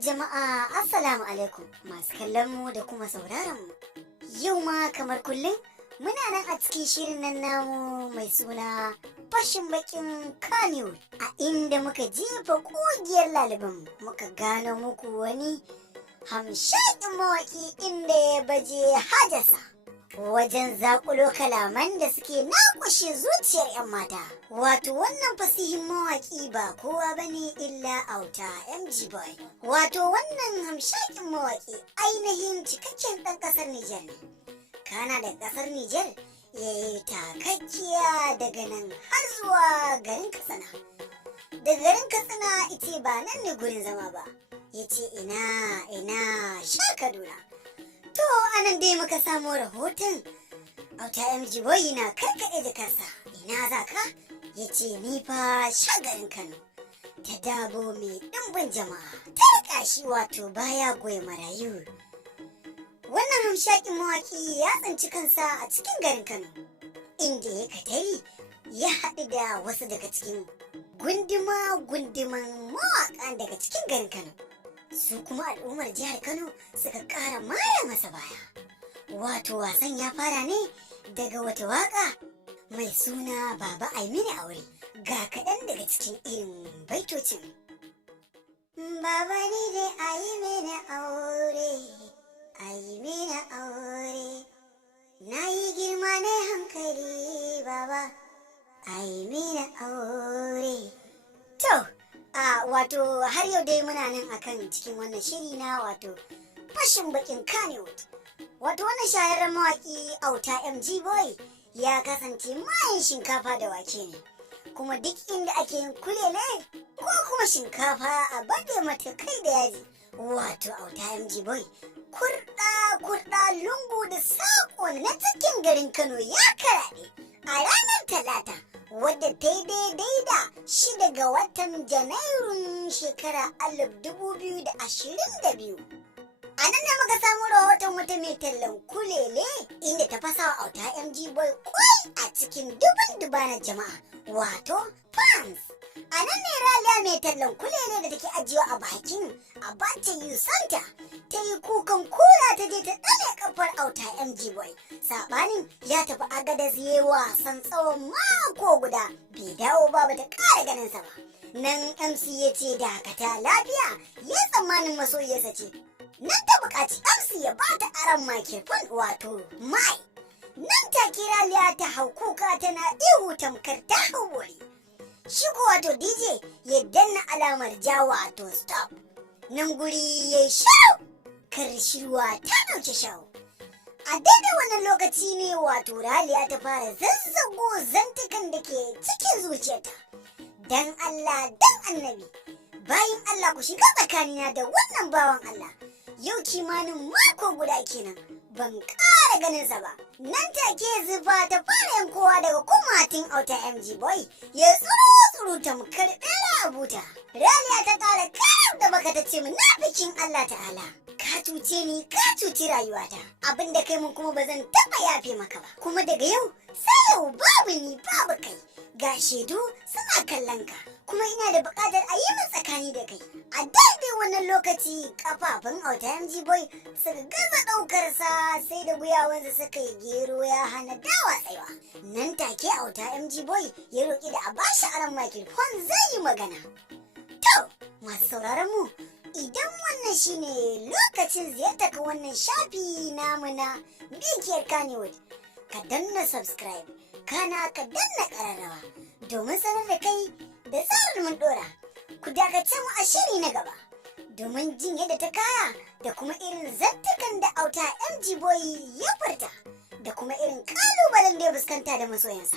Jama'a assalamu alaikum masu kallon mu da kuma sauraron mu. Yau ma kamar kullum muna nan a cikin shirin nan namu mai suna fashin bakin Kannywood, a inda muka jefa kugiyar laliban muka gano muku wani hamshakin mawaki inda ya baje hajasa wajen zakulo kalaman da suke nakushe zuciyar 'yan mata. Wato wannan fasihin mawaki ba kowa bane illa Auta MG Boy. Wato wannan hamshakin mawaki ainihin cikakken ɗan ƙasar Nijar ne. Kana da ƙasar Nijar ya yi takakkiya daga nan har zuwa garin Katsina. Da garin Katsina ita ba nan ne gurin zama ba, ya ce ina sha Kaduna. To anan dai muka samu rahoton Auta MG Boy na karkaɗe jakarsa. Ina za ka? Ya ce ni fa sha garin Kano. Ta dabo mai ɗimbin jama'a ta riƙa shi, wato baya goyi marayu. Wannan hamshakin mawaƙi ya tsinci kansa a cikin garin Kano, inda ya katari ya haɗu da wasu daga cikin gunduman mawaƙan daga cikin garin Kano. Su kuma al'ummar jihar Kano suka ƙara mara masa baya. Wato wasan ya fara ne daga wata waƙa mai suna Baba Ai Mini Aure. Ga kaɗan daga cikin irin baitocin. Baba ni dai ayi mini aure, ayi mini aure, na yi girma na hankali baba, ayi mini aure. To, wato har yau dai muna nan akan cikin wannan shiri na wato fashin bakin Kannywood. Wato wannan shahararren mawaki Auta MG Boy ya kasance mayin shinkafa da wake ne, kuma duk inda ake yin kulele ko kuma shinkafa a bade mata kai da yaji, wato Auta MG Boy kurɗa lungu da saƙo na cikin garin Kano ya karaɗe a ranar Talata, wadda ta yi daidai da 6 ga watan Janairun shekara 2022. A nan da muka samu rahoton wata mai tallan kulele inda ta fasa wa Auta MG Boy kwai a cikin dubanar jama'a, wato fans. A nan ne Raliya mai tallan kulele da take ajiyewa a bakin Abacha Yusanta ta yi kukan kura ta je ta ɗane kafar Auta MG Boy. Sabanin ya tafi Agadez yayi wasan tsawon mako guda bai dawo ba, bata ƙara ganin sa ba. Nan MC ya ce dakata lafiya, ya tsammanin masoyiyarsa ce. Nan ta buƙaci MC ya bata aron makirfon, wato mai. Nan take Raliya ta hau kuka tana ihu tamkar ta hau bori. Shi ko wato DJ ya danna alamar ja, wato stop. Nan guri ya yi shau, karshirwa ta ɗauke shau. A daidai wannan lokaci ne wato Raliya ta fara zazzago zantukan da ke cikin zuciyarta. Dan Allah, dan Annabi, bayin Allah ku shiga tsakanina da wannan bawan Allah. Yau kimanin mako guda kenan ban ƙara ganinsa ba. Nan take zufa ta fara yankowa daga kumatin Auta MG Boy ya tsuru tamkar ɗaya a buta. Raliya ta ƙara karar da baka ta ce munafikin Allah ta'ala. Ka cuce ni, ka cuci rayuwata. Abin da kai mun kuma ba zan taɓa yafe maka ba. Kuma daga yau sai yau babu ni babu kai. Ga shaidu suna kallon ka, kuma ina da buƙatar a yi min tsakani da kai. A daidai wannan lokaci kafafun Auta MG Boy suka gaza ɗaukar sa, sai da gwiwawansa suka yi gero ya hana dawa tsaiwa. Nan take Auta MG Boy ya roƙi da a bashi aron microphone zai yi magana. To, masu sauraron mu, idan wannan shine lokacin ziyartar ka wannan shafi namu na Bigiyar Kannywood, ka danna subscribe, kana ka danna ƙararrawa domin sanar da kai da tsarin mun ɗora. Ku dakace mu a shiri na gaba domin jin yadda ta kaya da kuma irin zantukan da Auta MG Boy ya furta da kuma irin ƙalubalen da ya fuskanta da masoyansa.